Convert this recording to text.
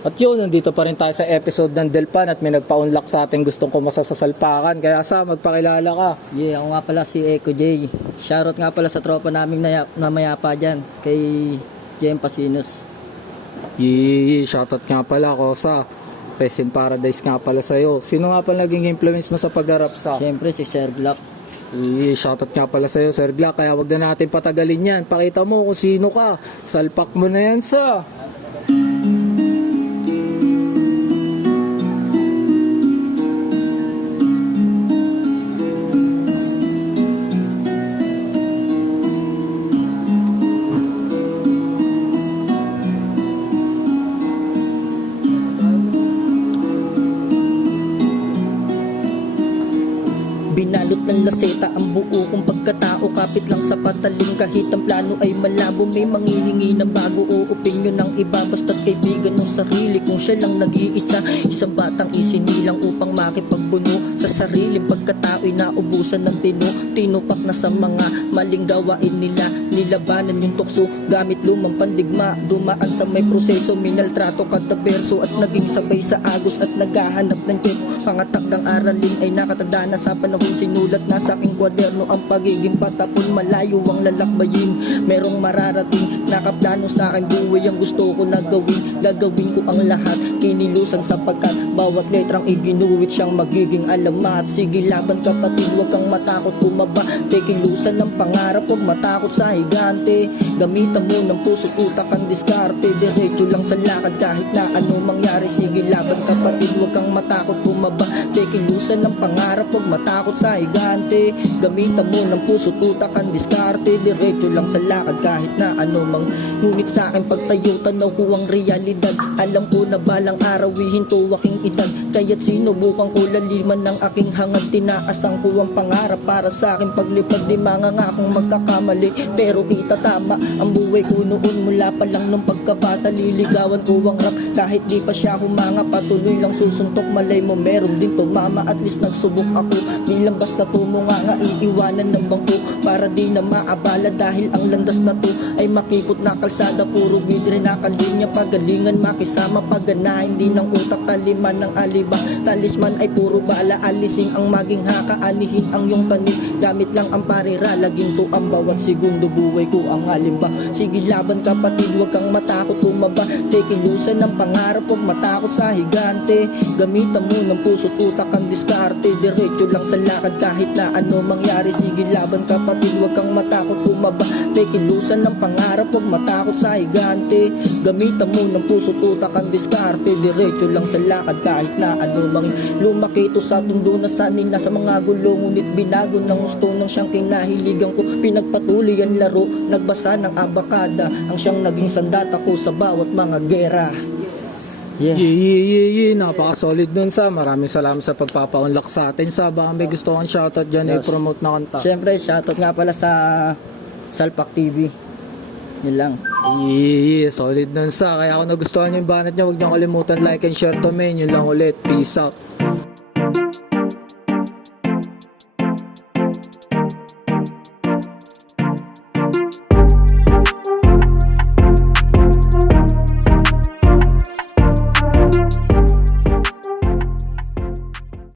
At yun, nandito pa rin tayo sa episode ng Delpan at may nagpa-unlock sa ating gustong kumasa sa salpakan. Kaya sa magpakilala ka. Yeah, ako nga pala si Eco J. Shoutout nga pala sa tropa naming namayapa dyan, kay Jem Pasinos. Shoutout nga pala ako sa Rest in Paradise nga pala sa'yo. Sino nga pala naging influence mo sa pagharap sa? Siyempre si Sir Glock. Shoutout nga pala sa'yo, Sir Glock. Kaya wag na natin patagalin yan. Pakita mo kung sino ka. Salpak mo na yan sa... Binalot ng laseta ang buo kong pagkatao, kapit lang sa patalim kahit ang plano ay malabo. May manghihingi ng bago o opinyon ng iba, basta't kaibigan ng sarili kung siya lang nag-iisa. Isang batang isinilang upang makipagbuno sa sariling pagkatao'y naubusan ng tinupak na sa mga maling gawain nila. Nilabanan yung tukso gamit lumang pandigma, dumaan sa may proseso, minaltrato kada berso at naging sabay sa agos at naghahanap ng tiyempo. Pangatakdang aralin ay nakatanda na sa panahon, sinulat na sa aking kwaderno ang pagiging patapon. Malayo ang lalakbayin, merong mararating, nakaplano sa akin buhay ang gusto ko na gawin. Gagawin ko ang lahat, kinilusan sapagkat bawat letrang iginuwit siyang magiging alamat. Sige laban kapatid, huwag kang matakot tumaba, tekilusan ng pangarap, huwag matakot sa higante. Gamitan mo ng puso't utak ang diskarte, diretso lang sa lakad kahit na ano mangyari. Sige laban kapatid, huwag kang matakot tumaba, tekilusan ng pangarap, huwag matakot sa higante. Gamitan mo ng puso't utak ang diskarte, diretso lang sa lakad kahit na ano mang. Ngunit sa akin pagtayo, tanaw ko ang realidad. Alam ko na balang araw ihinto aking edad, kaya't sinubukan ko laliman ng aking hangad. Tinaasan ko ang pangarap para sa akin paglipad, di mga nga akong magkakamali pero itatama ang buhay ko noon. Mula pa lang nung pagkabata, liligawan ko ang rap kahit di pa siya humanga. Patuloy lang susuntok, malay mo meron din tumama. At least nagsubok ako, bilang basta tumunga nga iiwanan ng bangko para di na maabala. Dahil ang landas na to ay makikot na kalsada, puro vidre na kalinya. Pagalingan makisama, pagganahin din ng utak, taliman ng aliba. Talisman ay puro bala, alisin ang maging haka, anihin ang iyong tanim. Gamit lang ang parira, laging to ang bawat segundo, buhay ko ang halimba. Sige laban kapatid, huwag kang matakot tumaba, tekilusan ng pangarap, huwag matakot sa higante. Gamitan mo ng puso't utak ang diskarte, diretso lang sa lakad kahit na ano mangyari. Sige laban kapatid, huwag kang matakot tumaba, tekilusan ng pangarap, huwag matakot sa higante. Gamitan mo ng puso't utak ang diskarte, diretso lang sa lakad kahit na ano mangyari. Lumaki ito sa tundo na sanay na sa mga gulo, ngunit binago ng gusto ng siyang kinahiligan ko. Pinagpatuloy ang laro, nagbasa ng abakada, ang siyang naging sandata ko sa bawat mga gera. Napaka-solid nun sa. Maraming salamat sa pagpapa-unlock sa atin sa. Baka may gusto kang shoutout dyan, Yes. i-promote na kanta. Siyempre shoutout nga pala sa Salpak TV. Yun lang. Solid nun sa. Kaya kung nagustuhan nyo yung banat nyo, huwag nyo kalimutan like and share to main. Yun lang ulit. Peace out.